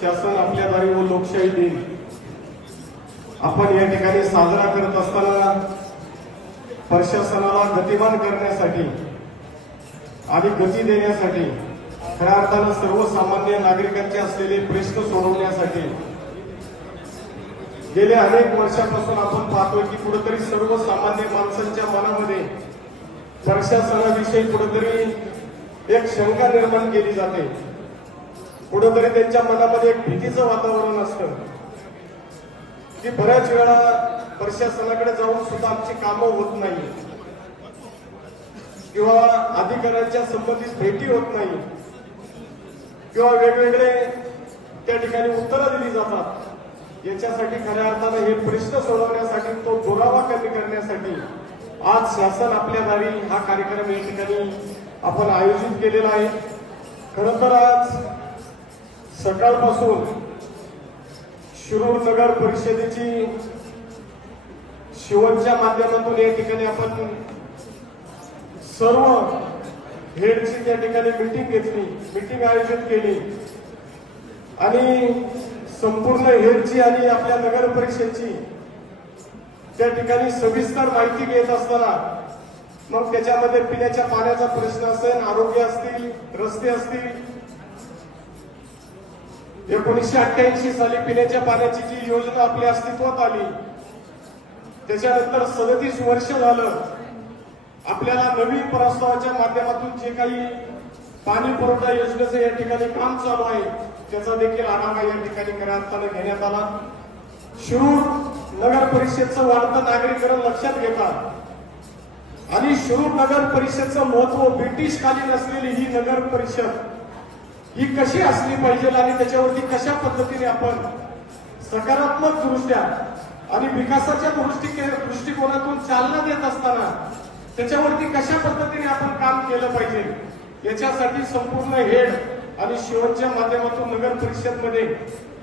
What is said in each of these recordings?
शासन आपल्या दारी व लोकशाही दिन आपण या ठिकाणी साजरा करत असताना प्रशासनाला गतिमान करण्यासाठी आणि गती देण्यासाठी खऱ्या अर्थानं सर्वसामान्य नागरिकांचे असलेले प्रश्न सोडवण्यासाठी गेल्या अनेक वर्षापासून आपण पाहतोय की कुठेतरी सर्वसामान्य माणसांच्या मनामध्ये प्रशासनाविषयी कुठेतरी एक शंका निर्माण केली जाते. कुठंतरी त्यांच्या मनामध्ये एक भीतीचं वातावरण असतं. की बऱ्याच वेळा प्रशासनाकडे जाऊन सुद्धा आमची कामं होत नाही. किंवा अधिकाऱ्यांच्या संबंधित भेटी होत नाही. किंवा वेगवेगळे त्या ठिकाणी उत्तरं दिली जातात. याच्यासाठी खऱ्या अर्थानं हे प्रश्न सोडवण्यासाठी तो दुरावा कमी करण्यासाठी आज शासन आपल्या दारी हा कार्यक्रम या ठिकाणी आपण आयोजित केलेला आहे. खरं तर आज सकाळपासून शिरूर नगर परिषदेची शिवणच्या माध्यमातून या ठिकाणी आपण सर्व हेडची त्या ठिकाणी मिटिंग घेतली मिटिंग आयोजित केली. आणि संपूर्ण हेडची आणि आपल्या नगर परिषदेची त्या ठिकाणी सविस्तर माहिती घेत असताना मग त्याच्यामध्ये पिण्याच्या पाण्याचा प्रश्न असेल आरोग्य असतील रस्ते असतील एकोणीसशे अठ्ठ्याऐंशी साली पिण्याच्या पाण्याची जी योजना आपल्या अस्तित्वात आली त्याच्यानंतर सदतीस वर्ष झालं आपल्याला नवीन प्रस्तावाच्या माध्यमातून जे काही पाणी पुरवठा योजनेचं या ठिकाणी काम चालू आहे त्याचा देखील आढावा या ठिकाणी करताना घेण्यात आला. शिरूर नगर परिषदचं वाढतं नागरीकरण लक्षात घेतात आणि शिरूर नगर परिषदचं महत्त्व ब्रिटिशकालीन असलेली ही नगर परिषद ही कशी असली पाहिजे आणि त्याच्यावरती कशा पद्धतीने आपण सकारात्मक दृष्ट्या आणि विकासाच्या दृष्टी दृष्टिकोनातून चालना देत असताना त्याच्यावरती कशा पद्धतीने आपण काम केलं पाहिजे याच्यासाठी संपूर्ण हेड आणि शिवणच्या माध्यमातून नगर परिषदमध्ये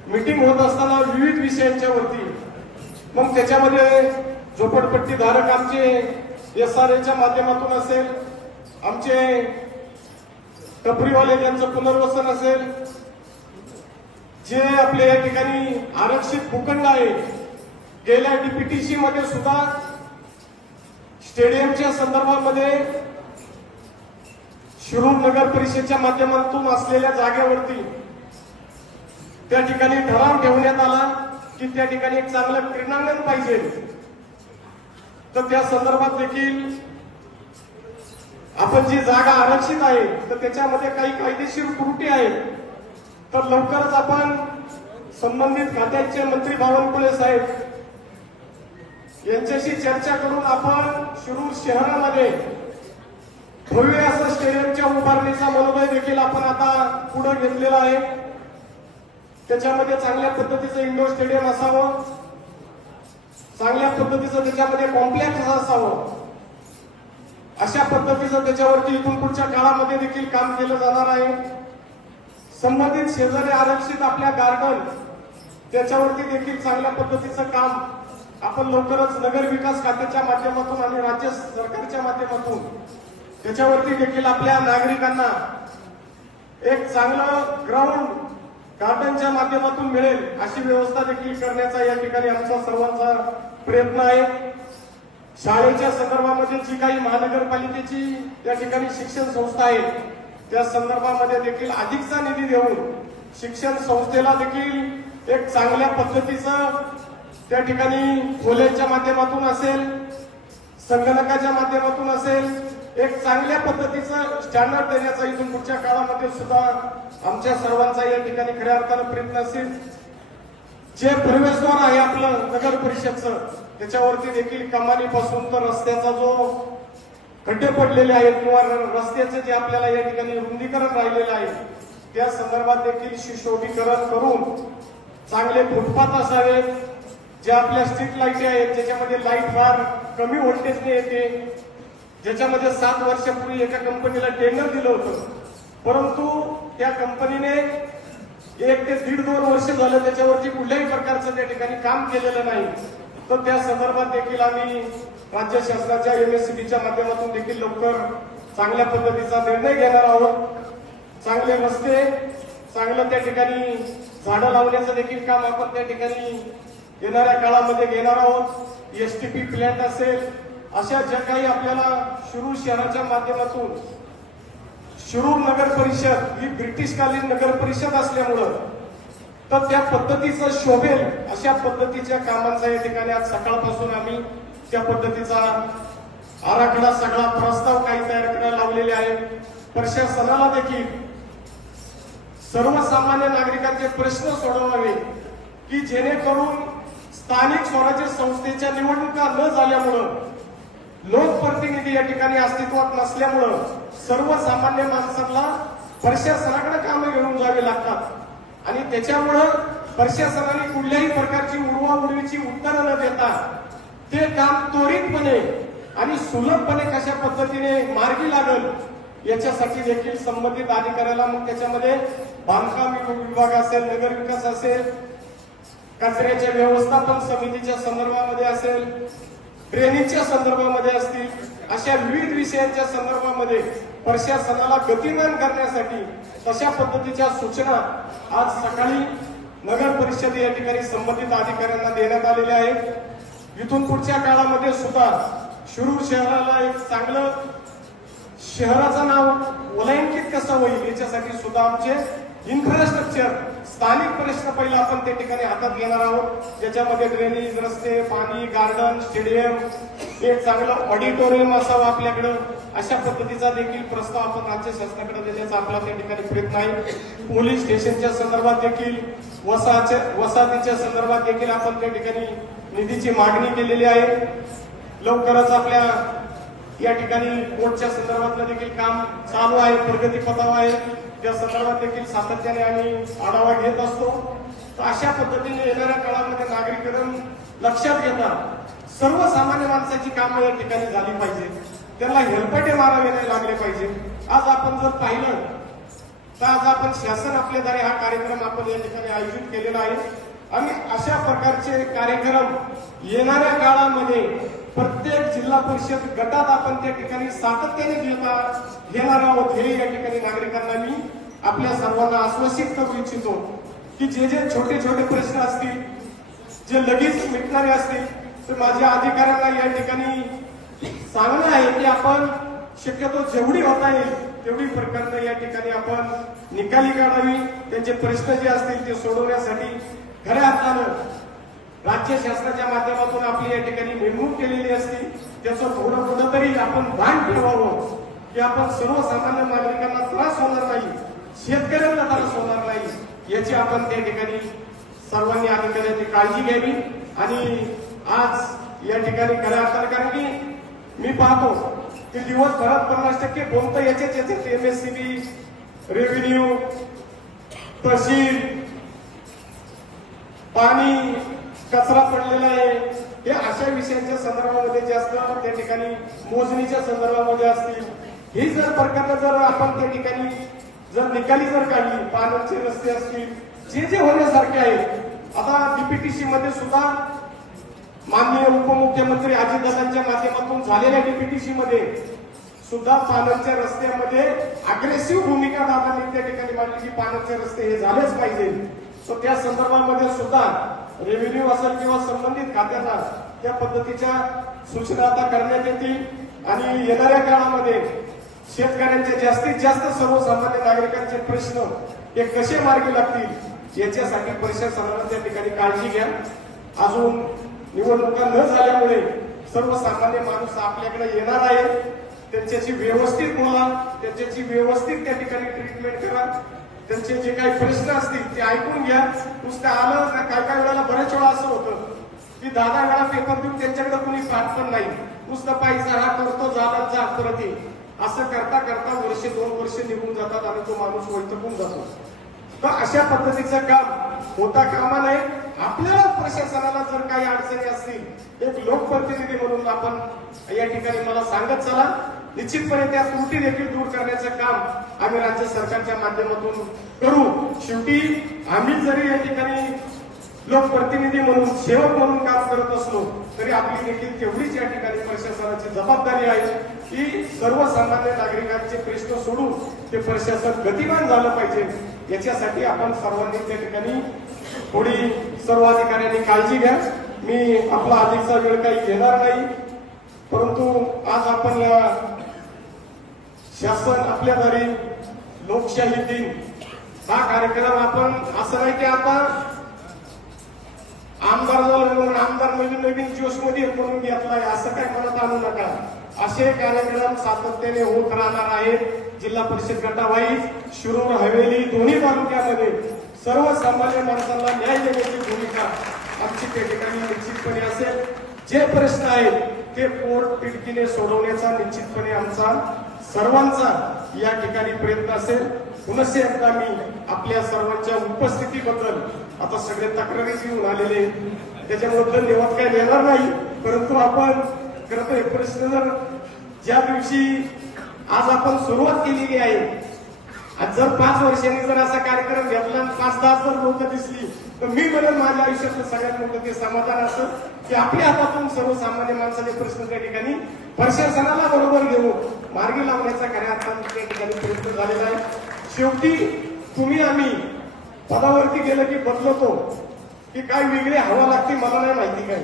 मिटिंग होत असताना विविध विषयांच्या वरती. मग त्याच्यामध्ये झोपडपट्टी धारक आमचे एस आर एच्या माध्यमातून असेल आमचे टपरीवाले ज्यांचं पुनर्वसन असेल जे आपल्या या ठिकाणी आरक्षित भूखंड आहे गेल्या डीपीटीसी मध्ये सुद्धा स्टेडियमच्या संदर्भामध्ये शिरूर नगर परिषदेच्या माध्यमातून असलेल्या जागेवरती त्या ठिकाणी ठराव ठेवण्यात आला की त्या ठिकाणी एक चांगलं क्रीडांगण पाहिजे. तर त्या संदर्भात देखील आपण जी जागा आरक्षित आहे तर त्याच्यामध्ये काही कायदेशीर त्रुटी आहेत. तर लवकरच आपण संबंधित खात्याचे मंत्री बावनकुळे साहेब यांच्याशी चर्चा करून आपण शिरूर शहरामध्ये भव्य असं स्टेडियमच्या उभारणीचा मनोदय देखील आपण आता पुढे घेतलेला आहे. त्याच्यामध्ये चांगल्या पद्धतीचं इंडोर स्टेडियम असावं. चांगल्या पद्धतीचं त्याच्यामध्ये कॉम्प्लेक्स असावं. अशा पद्धतीचं त्याच्यावरती इथून पुढच्या काळामध्ये देखील काम केलं जाणार आहे. संबंधित शेजारी आरक्षित आपल्या गार्डन त्याच्यावरती देखील चांगल्या पद्धतीचं काम आपण लवकरच नगर विकास खात्याच्या माध्यमातून आणि राज्य सरकारच्या माध्यमातून त्याच्यावरती देखील आपल्या नागरिकांना एक चांगलं ग्राउंड गार्डनच्या माध्यमातून मिळेल अशी व्यवस्था देखील करण्याचा या ठिकाणी आमचा सर्वांचा प्रयत्न आहे. शाळेच्या संदर्भामध्ये जी काही महानगरपालिकेची या ठिकाणी शिक्षण संस्था आहे त्या संदर्भामध्ये देखील अधिकचा निधी देऊन शिक्षण संस्थेला देखील एक चांगल्या पद्धतीचं त्या ठिकाणी खोल्यांच्या माध्यमातून असेल संगणकाच्या माध्यमातून असेल एक चांगल्या पद्धतीचं स्टँडर्ड देण्याचा इथून पुढच्या काळामध्ये सुद्धा आमच्या सर्वांचा या ठिकाणी खऱ्या अर्थानं प्रयत्न असेल. जे प्रवेशद्वार आहे आपलं नगर परिषदचं त्याच्यावरती देखील कमानीपासून तर रस्त्याचा जो खड्डे पडलेले आहेत किंवा रस्त्याचे जे आपल्याला या ठिकाणी रुंदीकरण राहिलेलं आहे त्या संदर्भात देखील सुशोभीकरण करून चांगले फुटपाथ असावेत. जे आपल्या स्ट्रीट लाइट आहेत ज्याच्यामध्ये लाइट फार कमी व्होल्टेजने येते. ज्याच्यामध्ये सात वर्षापूर्वी एका कंपनीला टेंडर दिलं होतं. परंतु त्या कंपनीने एक ते दीड दोन वर्ष झालं त्याच्यावरती कुठल्याही प्रकारचं त्या ठिकाणी काम केलेलं नाही. तर त्या संदर्भात देखील आम्ही राज्य शासनाच्या एमएससीबीच्या माध्यमातून देखील लवकर चांगल्या पद्धतीचा निर्णय घेणार आहोत. चांगले रस्ते चांगलं त्या ठिकाणी झाडं लावण्याचं देखील काम आपण त्या ठिकाणी येणाऱ्या काळामध्ये घेणार आहोत. एसटीपी प्लॅन्ट असेल अशा ज्या काही आपल्याला शिरूर शहराच्या माध्यमातून शिरूर नगर परिषद ही ब्रिटिशकालीन नगर परिषद असल्यामुळं तर त्या पद्धतीचं शोभेल अशा पद्धतीच्या कामांचा या ठिकाणी आज सकाळपासून आम्ही त्या पद्धतीचा आराखडा सगळा प्रस्ताव काही तयार करायला लावलेले आहे प्रशासनाला देखील सर्वसामान्य नागरिकांचे प्रश्न सोडवावे की जेणेकरून स्थानिक स्वराज्य संस्थेच्या निवडणुका न झाल्यामुळं लोकप्रतिनिधी या ठिकाणी अस्तित्वात नसल्यामुळं सर्वसामान्य माणसांना प्रशासनाकडे कामं घेऊन जावे लागतात. आणि त्याच्यामुळं प्रशासनाने कुठल्याही प्रकारची उडवाउडवीची उत्तरं न देता ते काम त्वरितपणे आणि सुलभपणे कशा पद्धतीने मार्गी लागल याच्यासाठी देखील संबंधित अधिकाऱ्याला मग त्याच्यामध्ये बांधकाम विभाग असेल नगर विकास असेल कचऱ्याच्या व्यवस्थापन समितीच्या संदर्भामध्ये असेल ड्रेनेजच्या संदर्भामध्ये असतील अशा विविध विषयांच्या संदर्भामध्ये प्रशासनाला गतिमान करण्यासाठी तशा पद्धतीच्या सूचना आज सकाळी नगर परिषद या ठिकाणी संबंधित अधिकाऱ्यांना देण्यात आलेल्या आहेत. इथून पुढच्या काळामध्ये सुद्धा शिरूर शहराला एक चांगलं शहराचं नाव ओलांकित कसं होईल याच्यासाठी सुद्धा आमचे इन्फ्रास्ट्रक्चर स्थानिक प्रश्न पहिला आपण त्या ठिकाणी हातात घेणार आहोत. ज्याच्यामध्ये ड्रेनेज रस्ते पाणी गार्डन स्टेडियम एक चांगलं ऑडिटोरियम असावं आपल्याकडं. अशा पद्धतीचा देखील प्रस्ताव आपण राज्य शासनाकडे देण्याचा आपला त्या ठिकाणी प्रयत्न आहे. पोलीस स्टेशनच्या संदर्भात देखील वसाच्या वसाहतीच्या संदर्भात देखील आपण त्या ठिकाणी निधीची मागणी केलेली आहे. लवकरच आपल्या या ठिकाणी कोर्टच्या संदर्भातलं देखील काम चालू आहे प्रगती पथावर आहे. त्या संदर्भात देखील सातत्याने आम्ही आढावा घेत असतो. तर अशा पद्धतीने येणाऱ्या काळामध्ये नागरीकरण लक्षात घेता सर्वसामान्य माणसाची कामं या ठिकाणी झाली पाहिजे. त्यांना हेलपटे मारावे नाही लागले पाहिजे. आज आपण जर पाहिलं तर आज आपण शासन आपल्याद्वारे हा कार्यक्रम आपण या ठिकाणी आयोजित केलेला आहे. आणि अशा प्रकारचे कार्यक्रम येणाऱ्या काळामध्ये प्रत्येक जिल्हा परिषद गटात आपण त्या ठिकाणी सातत्याने घेता घेणार आहोत. हे या ठिकाणी नागरिकांना मी आपल्या सर्वांना आश्वासित करू इच्छितो की जे जे छोटे छोटे प्रश्न असतील जे लगेच मिटणारे असतील तर माझ्या अधिकाऱ्यांना या ठिकाणी सांगणं आहे की आपण शक्यतो जेवढी होता येईल तेवढी प्रकरणं या ठिकाणी आपण निकाली काढावी. त्यांचे प्रश्न जे असतील ते सोडवण्यासाठी खऱ्या अर्थानं राज्य शासनाच्या माध्यमातून आपली या ठिकाणी नेमणूक केलेली असती त्याचं थोडं कुठं तरी आपण भान ठेवावं की आपण सर्वसामान्य नागरिकांना त्रास होणार नाही शेतकऱ्यांना त्रास होणार नाही याची आपण त्या ठिकाणी सर्वांनी अधिकाऱ्यांची काळजी घ्यावी. आणि आज या ठिकाणी खऱ्या अर्थानं कारण की मी पाहतो की दिवसभरात पन्नास टक्के कोणतं याच्याच याच्यात एमएससीबी रेव्हेन्यू तहसील पाणी कचरा पडलेला आहे. हे अशा विषयांच्या संदर्भामध्ये जे असतं त्या ठिकाणी मोजणीच्या संदर्भामध्ये असतील. ही जर प्रकरणं जर आपण त्या ठिकाणी जर निकाली जर काढली पाण्याचे रस्ते असतील जे जे होण्यासारखे आहेत. आता डीपीटीसी मध्ये सुद्धा माननीय उपमुख्यमंत्री अजितदादांच्या माध्यमातून झालेल्या डीपीटीसी मध्ये सुद्धा पाण्याच्या रस्त्यामध्ये अग्रेसिव्ह भूमिका दादांनी त्या ठिकाणी मांडली की पाण्याचे रस्ते हे झालेच पाहिजे. सो त्या संदर्भामध्ये सुद्धा रेव्हेन्यू असेल किंवा संबंधित खात्यांना त्या पद्धतीच्या सूचना आता करण्यात येतील. आणि येणाऱ्या काळामध्ये शेतकऱ्यांचे जास्तीत जास्त सर्वसामान्य नागरिकांचे प्रश्न हे कसे मार्गी लागतील याच्यासाठी प्रशासनाला त्या ठिकाणी काळजी घ्या. अजून निवडणुका न झाल्यामुळे सर्वसामान्य माणूस आपल्याकडे येणार आहे. त्यांच्याशी व्यवस्थित बोला त्यांच्याची व्यवस्थित त्या ठिकाणी ट्रीटमेंट करा. त्यांचे जे काही प्रश्न असतात ते ऐकून घ्या. नुसतं आलं काय काय वेळेला बऱ्याच वेळा असं होतं की दादा वेळा पेपर देऊन त्यांच्याकडे कुणी पाहत पण नाही. नुसतं पाहिजे हा करतो झाला जा परत येईल असं करता करता वर्ष दोन वर्ष निघून जातात आणि तो माणूस वैतकून जातो. तर अशा पद्धतीचं काम होता कामा नये. आपल्याला प्रशासनाला जर काही अडचणी असतील एक लोकप्रतिनिधी म्हणून आपण या ठिकाणी मला सांगत चला. निश्चितपणे त्या त्रुटी देखील दूर करण्याचं काम आम्ही राज्य सरकारच्या माध्यमातून करू. शेवटी आम्ही जरी या ठिकाणी लोकप्रतिनिधी म्हणून सेवक म्हणून काम करत असलो तरी आपली देखील तेवढीच या ठिकाणी प्रशासनाची जबाबदारी आहे की सर्वसामान्य नागरिकांचे प्रश्न सोडून ते प्रशासन गतिमान झालं पाहिजे. याच्यासाठी आपण सर्वांनी त्या ठिकाणी थोडी सर्व अधिकाऱ्यांनी काळजी घ्या. मी आपला अधिकचा वेळ काही घेणार नाही. परंतु आज आपण या शासन आपल्या घरी लोकशाही दिन. हा कार्यक्रम आपण असं नाही की आता आमदार झालं म्हणून आमदार म्हणजे नवीन जोशमध्ये करून घेतलाय असं काय मनात आणू नका. असे कार्यक्रम सातत्याने होत राहणार आहेत जिल्हा परिषद गटावाईज शिरूर हवेली दोन्ही तालुक्यामध्ये सर्वसामान्य माणसांना न्याय देण्याची भूमिका आमची त्या ठिकाणी निश्चितपणे असेल. जे प्रश्न आहेत ते पोट तिडकीने सोडवण्याचा निश्चितपणे आमचा सर्वांचा या ठिकाणी प्रयत्न असेल. पुनसे एकदा मी आपल्या सर्वांच्या उपस्थितीबद्दल आता सगळे तक्रारी घेऊन आलेले त्याच्याबद्दल धन्यवाद काय देणार नाही परंतु आपण खरं तर हे प्रश्न जर ज्या दिवशी आज आपण सुरुवात केलेली आहे आज जर पाच वर्षांनी जर असा कार्यक्रम घेतला आणि पाच तास जर लोक दिसली तर मी म्हणेन माझ्या आयुष्यातलं सगळ्यात मोठं ते समाधान असं की आपल्या हातातून सर्वसामान्य माणसाचे प्रश्न त्या ठिकाणी प्रशासनाला बरोबर घेऊन मार्गी लावण्याचा खऱ्या अर्थाने ठिकाणी प्रयत्न झालेला आहे. शेवटी तुम्ही आम्ही पदावरती गेलं की बदलतो की काय वेगळी हवा लागते मला नाही माहिती काय.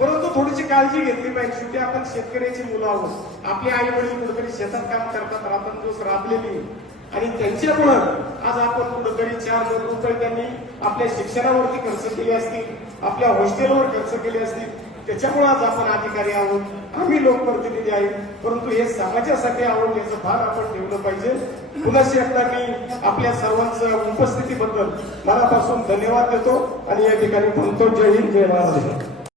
परंतु थोडीशी काळजी घेतली पाहिजे. शेवटी आपण शेतकऱ्याची मुलं आहोत. आपले आई वडील कुठेतरी शेतात काम करतात रात्रंदिवस राबलेली. आणि त्यांच्यामुळं आज आपण कुठेतरी चार दोन रुपये त्यांनी आपल्या शिक्षणावरती खर्च केले असतील आपल्या हॉस्टेलवर खर्च केले असतील त्याच्यामुळे आज आपण अधिकारी आहोत. आम्ही लोकप्रतिनिधी आहे. परंतु हे समाजासाठी आहोत याचं भार आपण ठेवलं पाहिजे. पुन्हा एकदा मी आपल्या सर्वांचं उपस्थितीबद्दल मनापासून धन्यवाद देतो आणि या ठिकाणी म्हणतो जय हिंद जय महाराष्ट्र.